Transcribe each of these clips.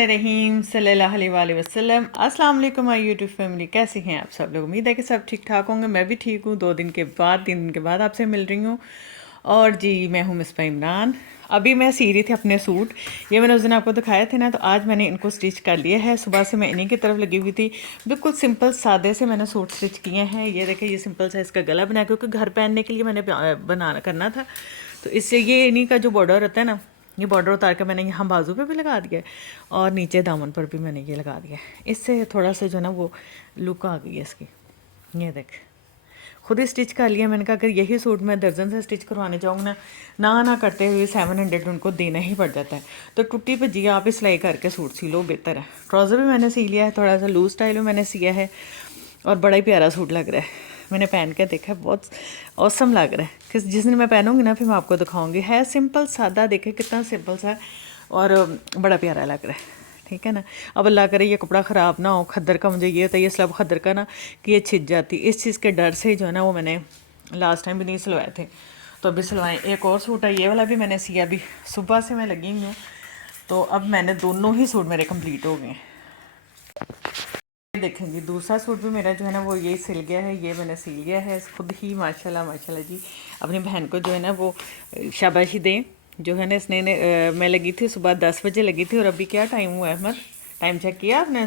बिस्मिल्लाहिर्रहमानिर्रहीम सल्लल्लाहु अलैहि वसल्लम। अस्सलाम वालेकुम माय यूट्यूब फैमिली, कैसे हैं आप सब लोग। उम्मीद है कि सब ठीक ठाक होंगे। मैं भी ठीक हूँ। 3 दिन के बाद आपसे मिल रही हूँ। और जी मैं हूँ मिसबा इमरान। अभी मैं सी रही थी अपने सूट। ये मैंने उस दिन आपको दिखाए थे ना, तो आज मैंने इनको स्टिच कर लिया है। सुबह से मैं इन्हीं की तरफ लगी हुई थी। बिल्कुल सिंपल सादे से मैंने सूट स्टिच किए हैं। ये देखें, ये सिंपल सा इसका गला बनाया, क्योंकि घर पहनने के लिए मैंने बनाना करना था। तो इससे ये इन्हीं का जो बॉर्डर होता है ना, ये बॉर्डर उतार कर मैंने यहाँ बाजू पे भी लगा दिया है और नीचे दामन पर भी मैंने ये लगा दिया है। इससे थोड़ा सा जो है ना वो लुक आ गई है इसकी। ये देख, खुद ही स्टिच कर लिया। मैंने कहा अगर यही सूट मैं दर्जन से स्टिच करवाने जाऊँगी ना करते हुए 700 उनको देना ही पड़ जाता है। तो टुट्टी भज्जी आप ही सिलाई करके सूट सी लो, बेहतर है। ट्राउज़र भी मैंने सी लिया है, थोड़ा सा लूज स्टाइल में मैंने सिया है और बड़ा ही प्यारा सूट लग रहा है। मैंने पहन के देखा, बहुत औसम लग रहा है। कि जिस दिन मैं पहनूंगी ना फिर मैं आपको दिखाऊंगी। है सिंपल सादा, देखे कितना सिंपल सा और बड़ा प्यारा लग रहा है। ठीक है ना। अब अल्लाह करे ये कपड़ा ख़राब ना हो। खद्दर का मुझे ये होता है, ये स्लब खद्दर का ना कि ये छिज जाती। इस चीज़ के डर से जो है ना वो मैंने लास्ट टाइम भी नहीं सिलवाए थे, तो अभी सिलवाएँ। एक और सूट है, ये वाला भी मैंने सिया। अभी सुबह से मैं लगी हुई हूँ, तो अब मैंने दोनों ही सूट मेरे कम्प्लीट हो गए हैं। देखेंगे दूसरा सूट भी मेरा जो है ना वो ये सिल गया है। ये मैंने सिल लिया है खुद ही, माशाल्लाह माशाल्लाह जी। अपनी बहन को जो है ना वो शाबाशी दें। जो है ना इसने मैं लगी थी सुबह 10 बजे लगी थी, और अभी क्या टाइम हुआ है अहमद, टाइम चेक किया आपने।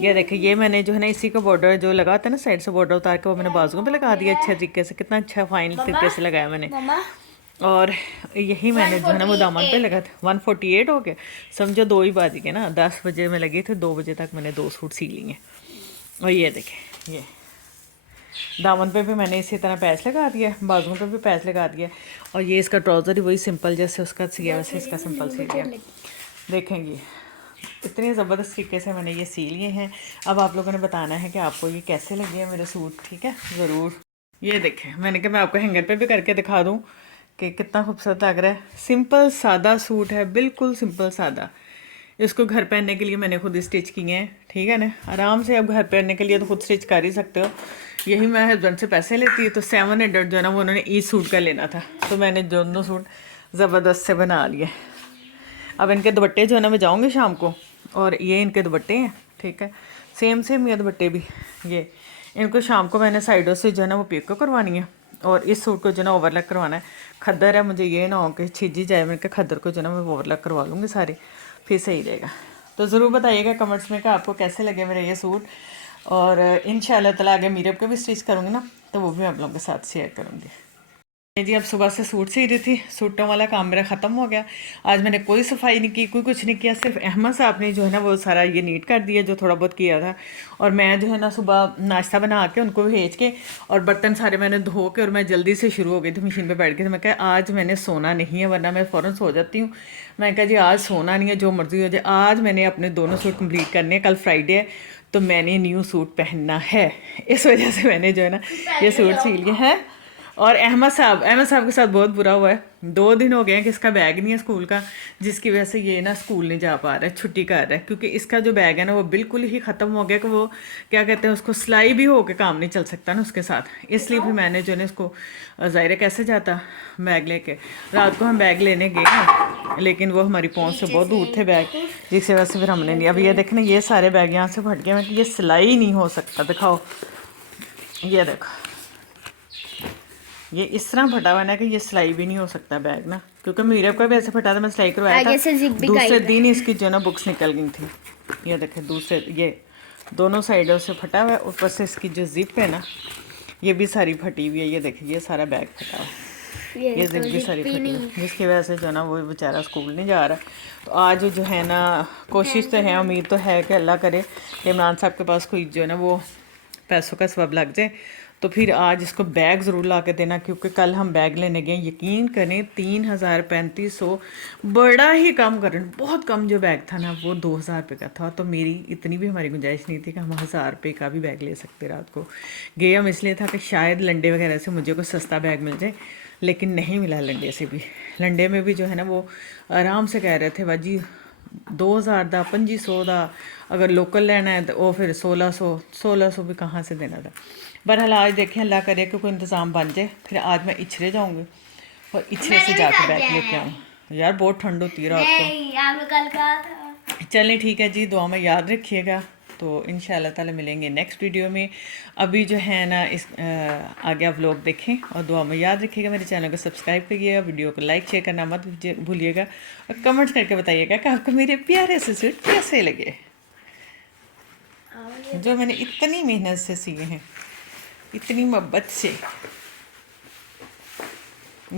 ये देखे, ये मैंने जो है ना इसी का बॉर्डर जो लगा था ना साइड से बॉर्डर उतार के वो मैंने बाजुओं पे लगा दिया अच्छे तरीके से। कितना अच्छा फाइन तरीके से लगाया मैंने। और यही मैंने जो है ना वो दामन पे लगा था। 148 हो गया, समझो 2 ही बज गए ना। 10 बजे में लगी थी, 2 बजे तक मैंने 2 सूट सी लिए। और ये देखें, ये दामन पे भी मैंने इसी तरह पैच लगा दिया, बाजुओं पे भी पैच लगा दिया। और ये इसका ट्राउज़र ही वही सिंपल जैसे उसका सिया वैसे इसका सिंपल सी दिया। देखेंगे इतने ज़बरदस्त तरीके से मैंने ये सी लिए हैं। अब आप लोगों ने बताना है कि आपको ये कैसे लगे हैं मेरे सूट। ठीक है, ज़रूर। ये देखें, मैंने कहा मैं आपको हैंगर पे भी करके दिखा दूँ कि कितना खूबसूरत लग रहा है। सिंपल सादा सूट है, बिल्कुल सिंपल सादा। इसको घर पहनने के लिए मैंने खुद स्टिच किए हैं। ठीक है ना, आराम से अब घर पहनने के लिए तो खुद स्टिच कर ही सकते हो। यही मैं हस्बैंड से पैसे लेती है, तो 700 जो है ना वो उन्होंने ईद सूट का लेना था, तो मैंने दोनों सूट ज़बरदस्त से बना लिए। अब इनके दुपट्टे जो है ना मैं जाऊँगी शाम को, और ये इनके दुपट्टे हैं। ठीक है, सेम ये दुपट्टे भी। ये इनको शाम को मैंने साइडों से जो है ना वो पिको करवानी है, और इस सूट को जो है ना ओवरलैक करवाना है। खद्दर है, मुझे ये ना हो कि छिजी जाए। मैंने कहा खद्दर को जो है ना मैं ओवरलैक करवा लूँगी सारे, फिर सही रहेगा। तो ज़रूर बताइएगा कमेंट्स में कि आपको कैसे लगे मेरे ये सूट। और इंशाल्लाह ताला आगे मीरब को भी स्टिच करूँगी ना, तो वो भी आप लोगों के साथ शेयर करूँगी। जी अब सुबह से सूट सी रही थी, सूटों वाला काम मेरा ख़त्म हो गया। आज मैंने कोई सफाई नहीं की, कोई कुछ नहीं किया। सिर्फ अहमद साहब ने जो है ना वो सारा ये नीट कर दिया जो थोड़ा बहुत किया था। और मैं जो है ना सुबह नाश्ता बना के उनको भेज के और बर्तन सारे मैंने धो के, और मैं जल्दी से शुरू हो गई थी मशीन पे बैठ के। तो मैं कहा आज मैंने सोना नहीं है, वरना मैं फ़ौरन सो जाती हूँ। मैं कहा जी आज सोना नहीं है, जो मर्ज़ी हो जाए। आज मैंने अपने दोनों सूट कम्प्लीट करने हैं। कल फ्राइडे है, तो मैंने न्यू सूट पहनना है। इस वजह से मैंने जो है ना ये सूट सी लिए हैं। और अहमद साहब के साथ बहुत बुरा हुआ है। 2 दिन हो गए हैं कि इसका बैग नहीं है स्कूल का, जिसकी वजह से ये ना स्कूल नहीं जा पा रहा है, छुट्टी कर रहा है। क्योंकि इसका जो बैग है ना वो बिल्कुल ही ख़त्म हो गया, कि वो क्या कहते हैं उसको सिलाई भी हो के काम नहीं चल सकता ना उसके साथ। इसलिए फिर मैंने जो है इसको, ज़ाहिर कैसे जाता बैग लेके। रात को हम बैग लेने गए, लेकिन वो हमारी पहुँच से बहुत दूर थे बैग, जिसकी वजह से फिर हमने नहीं। अब ये देखना, ये सारे बैग यहाँ से फट गए। मैं ये सिलाई नहीं हो सकता, दिखाओ ये देखो, ये इस तरह फटा हुआ है ना कि ये सिलाई भी नहीं हो सकता बैग ना। क्योंकि मीरब का भी ऐसे फटा था, मैं सिलाई करवाया था, दूसरे दिन इसकी जो ना बुक्स निकल गई थी। ये देखें, दूसरे ये दोनों साइडों से फटा हुआ है। ऊपर से इसकी जो जिप है ना ये भी सारी फटी हुई है। ये देखिए, ये सारा बैग फटा हुआ है, ये जिप भी सारी फटी हुई है, जिसकी वजह से जो ना वो बेचारा स्कूल नहीं जा रहा। तो आज जो है ना कोशिश तो है, उम्मीद तो है कि अल्लाह करे कि इमरान साहब के पास कोई जो है ना वो पैसों का सबब लग जाए, तो फिर आज इसको बैग ज़रूर ला के देना। क्योंकि कल हम बैग लेने गए, यकीन करें 3,3500, बड़ा ही कम करें, बहुत कम जो बैग था ना वो 2,000 रुपये का था। तो मेरी इतनी भी हमारी गुंजाइश नहीं थी कि हम 1,000 रुपये का भी बैग ले सकते। रात को गए हम इसलिए था कि शायद लंडे वगैरह से मुझे कोई सस्ता बैग मिल जाए, लेकिन नहीं मिला लंडे से भी। लंडे में भी जो है ना वो आराम से कह रहे थे बाजी 2,000 का 2,500 का, अगर लोकल लेना है तो वो फिर 1,600 भी कहाँ से देना था। बहरहाल आज देखें, अल्लाह करे कि कोई इंतज़ाम बन जाए। फिर आज मैं इछरे जाऊँगी और इछरे से जाके बैग लेके आऊँ। यार बहुत ठंड होती है रात को। चलें ठीक है जी, दुआ में याद रखिएगा। तो इंशाल्लाह ताला मिलेंगे नेक्स्ट वीडियो में। अभी जो है ना इस आगे आप व्लॉग देखें और दुआ में याद रखिएगा। मेरे चैनल को सब्सक्राइब करिएगा, वीडियो को लाइक शेयर करना मत भूलिएगा और कमेंट करके बताइएगा कि आपको मेरे प्यारे से सूट कैसे लगे, जो मैंने इतनी मेहनत से सिए हैं, इतनी मोहब्बत से।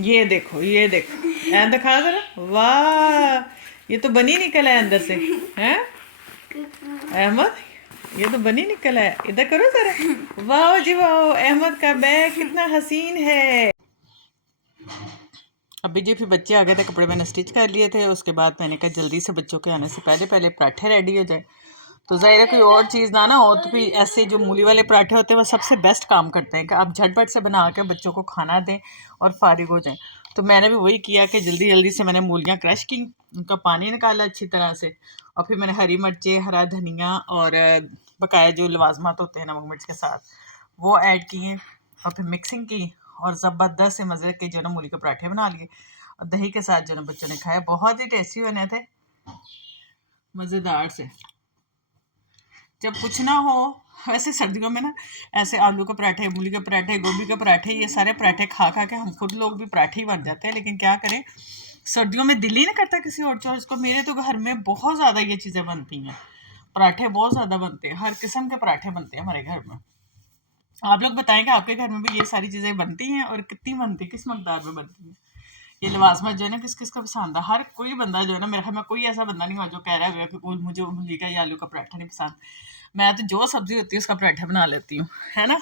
ये देखो, ये देखो, ऐन दिखा जरा, वाह ये तो बनी निकला है अंदर से, हैं अहमद, ये तो बनी निकला है। इधर करो जरा, वाह जी वाह, अहमद का बैग कितना हसीन है। अभी जी फिर बच्चे आ गए थे, कपड़े मैंने स्टिच कर लिए थे। उसके बाद मैंने कहा जल्दी से बच्चों के आने से पहले पहले पराठे रेडी हो जाए। तो ज़ाहिर है कोई और चीज़ ना हो तो फिर ऐसे जो मूली वाले पराठे होते हैं वो सबसे बेस्ट काम करते हैं कि आप झटपट से बना के बच्चों को खाना दें और फारिग हो जाएं। तो मैंने भी वही किया कि जल्दी जल्दी से मैंने मूलियाँ क्रश की, उनका पानी निकाला अच्छी तरह से, और फिर मैंने हरी मिर्चें, हरा धनिया और बकाया जो लवाजमात होते हैं नमक मिर्च के साथ वो ऐड किए और फिर मिक्सिंग की और ज़बरदस्त से मज़े के जो ना मूली के पराठे बना लिए और दही के साथ जो ना बच्चों ने खाया। बहुत ही टेस्टी बने थे, मज़ेदार से। जब कुछ ना हो, वैसे सर्दियों में ना ऐसे आलू के पराठे, मूली के पराठे, गोभी के पराठे, ये सारे पराठे खा खा के हम खुद लोग भी पराठे ही बन जाते हैं। लेकिन क्या करें, सर्दियों में दिल ही नहीं करता किसी और चीज़ को। मेरे तो घर में बहुत ज़्यादा ये चीज़ें बनती हैं, पराठे बहुत ज़्यादा बनते हैं, हर किस्म के पराठे बनते हैं हमारे घर में। आप लोग बताएं कि आपके घर में भी ये सारी चीज़ें बनती हैं और कितनी बनती है, किस मकदार में बनती हैं। ये लवाजमत जो है ना किस किस को पसंद है। हर कोई बंदा जो है ना, मेरे ख्याल में कोई ऐसा बंदा नहीं हुआ जो कह रहा है कि मुझे मूली का या आलू का पराठा नहीं पसंद। मैं तो जो सब्जी होती है उसका पराठा बना लेती हूँ, है ना।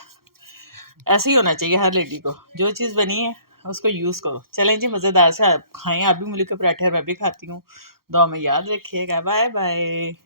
ऐसे ही होना चाहिए हर लेडी को, जो चीज़ बनी है उसको यूज़ करो। चलें जी, मज़ेदार से आप खाएं, आप भी मूली के पराठे और मैं भी खाती हूँ। दुआ में याद रखिएगा। Bye bye.